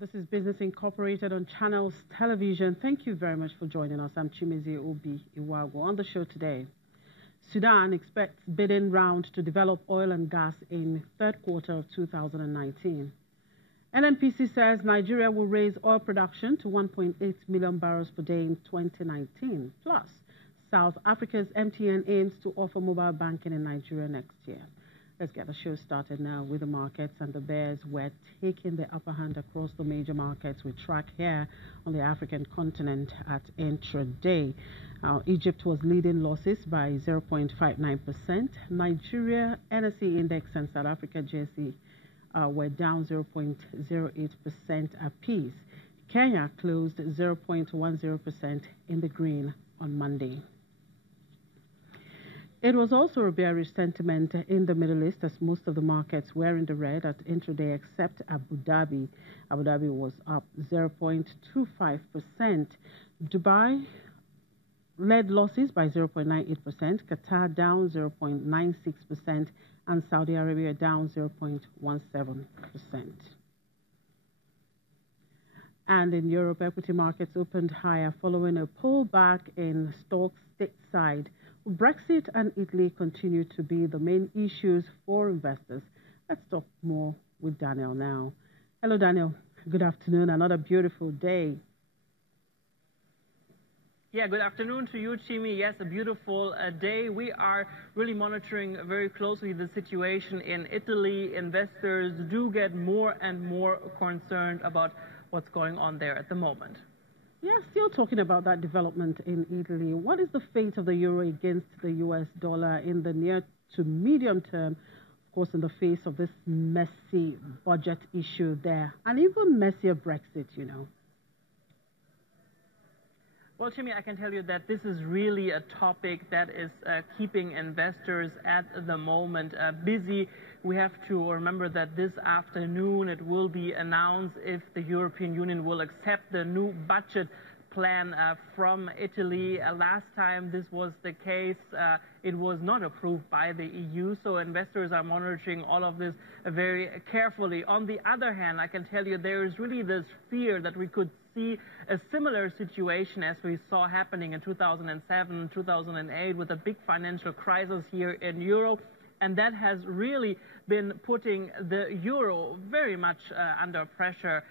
This is Business Incorporated on Channels Television. Thank you very much for joining us. I'm Chimezi Obi Iwago. On the show today, Sudan expects bidding round to develop oil and gas in third quarter of 2019. NNPC says Nigeria will raise oil production to 1.8 million barrels per day in 2019. Plus, South Africa's MTN aims to offer mobile banking in Nigeria next year. Let's get the show started now with the markets, and the bears were taking the upper hand across the major markets we track here on the African continent at intraday. Egypt was leading losses by 0.59%. Nigeria, NSE Index and South Africa JSE were down 0.08% apiece. Kenya closed 0.10% in the green on Monday. It was also a bearish sentiment in the Middle East as most of the markets were in the red at intraday except Abu Dhabi. Abu Dhabi was up 0.25%. Dubai led losses by 0.98%, Qatar down 0.96%, and Saudi Arabia down 0.17%. And in Europe, equity markets opened higher following a pullback in stocks stateside. Brexit and Italy continue to be the main issues for investors. Let's talk more with Daniel now. Hello, Daniel. Good afternoon. Another beautiful day. Yeah, good afternoon to you, Chimi. Yes, a beautiful day. We are really monitoring very closely the situation in Italy. Investors do get more and more concerned about what's going on there at the moment. Yeah, still talking about that development in Italy. What is the fate of the euro against the US dollar in the near to medium term, of course, in the face of this messy budget issue there, and even messier Brexit, you know? Well, Jimmy, I can tell you that this is really a topic that is keeping investors at the moment busy. We have to remember that this afternoon it will be announced if the European Union will accept the new budget plan from Italy. Last time this was the case, it was not approved by the EU, so investors are monitoring all of this very carefully. On the other hand, I can tell you there is really this fear that we could see a similar situation as we saw happening in 2007, 2008 with a big financial crisis here in Europe. And that has really been putting the euro very much under pressure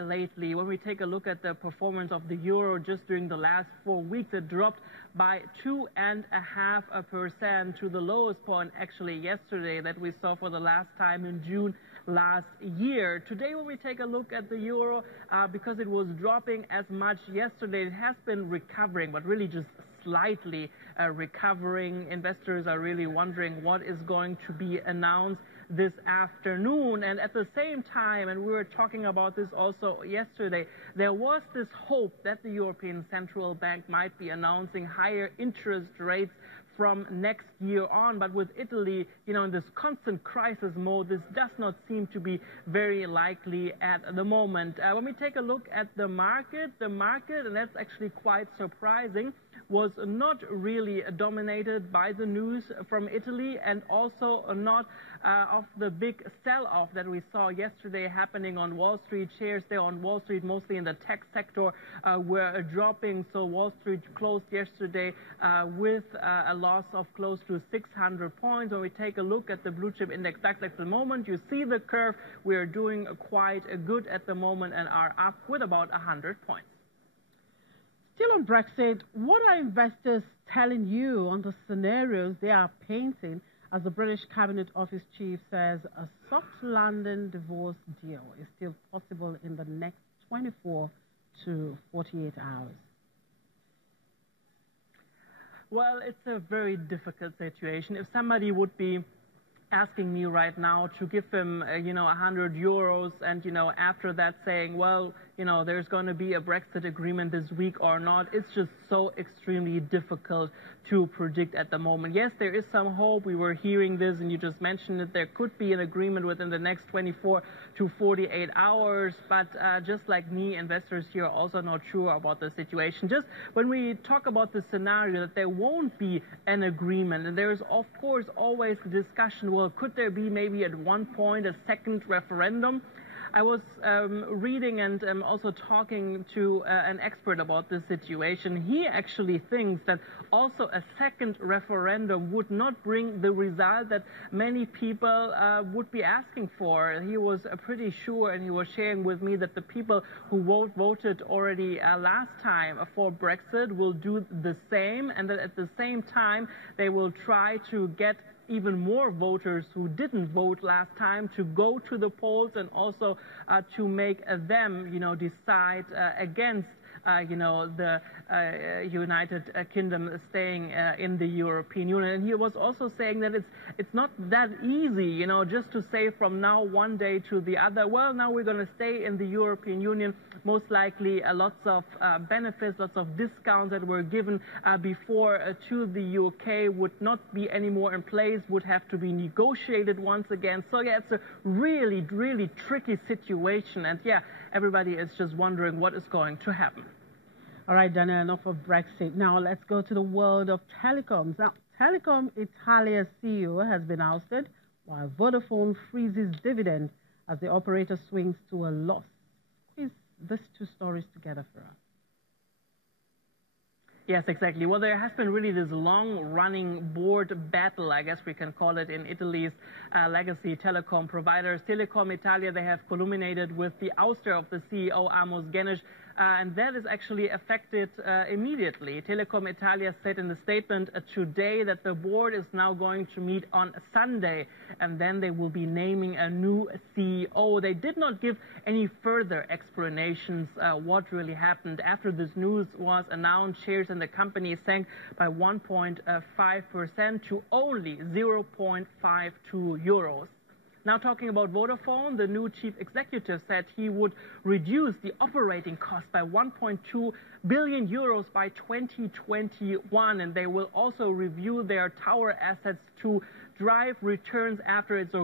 lately. When we take a look at the performance of the euro just during the last 4 weeks, it dropped by 2.5% to the lowest point actually yesterday that we saw for the last time in June last year. Today, when we take a look at the euro, because it was dropping as much yesterday, it has been recovering, but really just slightly recovering. Investors are really wondering what is going to be announced this afternoon. And at the same time, and we were talking about this also yesterday, there was this hope that the European Central Bank might be announcing higher interest rates from next year on. But with Italy, you know, in this constant crisis mode, this does not seem to be very likely at the moment. When we take a look at the market, and that's actually quite surprising, was not really dominated by the news from Italy, and also not of the big sell-off that we saw yesterday happening on Wall Street. Shares there on Wall Street, mostly in the tech sector, were dropping. So Wall Street closed yesterday with a loss of close to 600 points. When we take a look at the blue chip index DAX at the moment, you see the curve. We are doing quite good at the moment and are up with about 100 points. Still on Brexit, what are investors telling you on the scenarios they are painting as the British Cabinet Office Chief says a soft landing divorce deal is still possible in the next 24 to 48 hours? Well, it's a very difficult situation. If somebody would be asking me right now to give him, 100 euros and, after that saying, well, there's going to be a Brexit agreement this week or not, it's just so extremely difficult to predict at the moment. Yes, there is some hope. We were hearing this, and you just mentioned it. There could be an agreement within the next 24 to 48 hours. But just like me, investors here are also not sure about the situation. Just when we talk about the scenario that there won't be an agreement, and there is, of course, always the discussion, well, could there be maybe at one point a second referendum? I was reading and also talking to an expert about this situation. He actually thinks that also a second referendum would not bring the result that many people would be asking for. He was pretty sure, and he was sharing with me, that the people who voted already last time for Brexit will do the same, and that at the same time they will try to get even more voters who didn't vote last time to go to the polls, and also to make them, decide against the United Kingdom staying in the European Union. And he was also saying that it's not that easy, just to say from now one day to the other, well, now we're going to stay in the European Union. Most likely lots of benefits, lots of discounts that were given before to the UK would not be anymore in place, would have to be negotiated once again. So yeah, it's a really, really tricky situation. And yeah, everybody is just wondering what is going to happen. All right, Daniel, enough of Brexit. Now let's go to the world of telecoms. Now, Telecom Italia's CEO has been ousted, while Vodafone freezes dividend as the operator swings to a loss. Is these two stories together for us? Yes, exactly. Well, there has been really this long-running board battle, I guess we can call it, in Italy's legacy telecom providers. Telecom Italia, they have culminated with the ouster of the CEO, Amos Genesh, and that is actually affected immediately. Telecom Italia said in the statement today that the board is now going to meet on Sunday, and then they will be naming a new CEO. They did not give any further explanations what really happened. After this news was announced, shares in the company sank by 1.5% to only 0.52 euros. Now, talking about Vodafone, the new chief executive said he would reduce the operating cost by 1.2 billion euros by 2021, and they will also review their tower assets to drive returns after its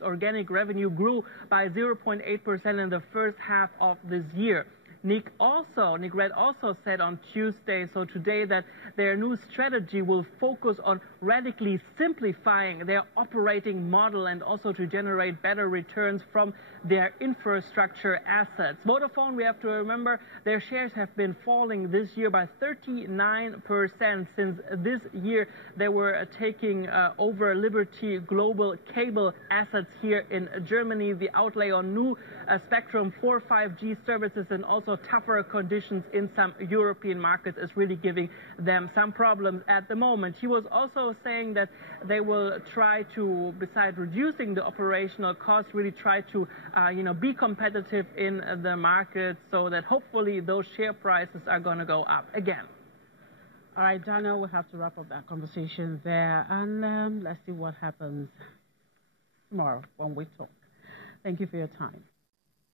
organic revenue grew by 0.8% in the first half of this year. Nick Red also said on Tuesday, so today, that their new strategy will focus on radically simplifying their operating model and also to generate better returns from their infrastructure assets. Vodafone, we have to remember, their shares have been falling this year by 39%. Since this year, they were taking over Liberty Global cable assets here in Germany. The outlay on new spectrum for 5G services and also tougher conditions in some European markets is really giving them some problems at the moment. He was also saying that they will try to, besides reducing the operational costs, really try to be competitive in the market, so that hopefully those share prices are going to go up again. All right, Daniel, we'll have to wrap up that conversation there, and let's see what happens tomorrow when we talk. Thank you for your time.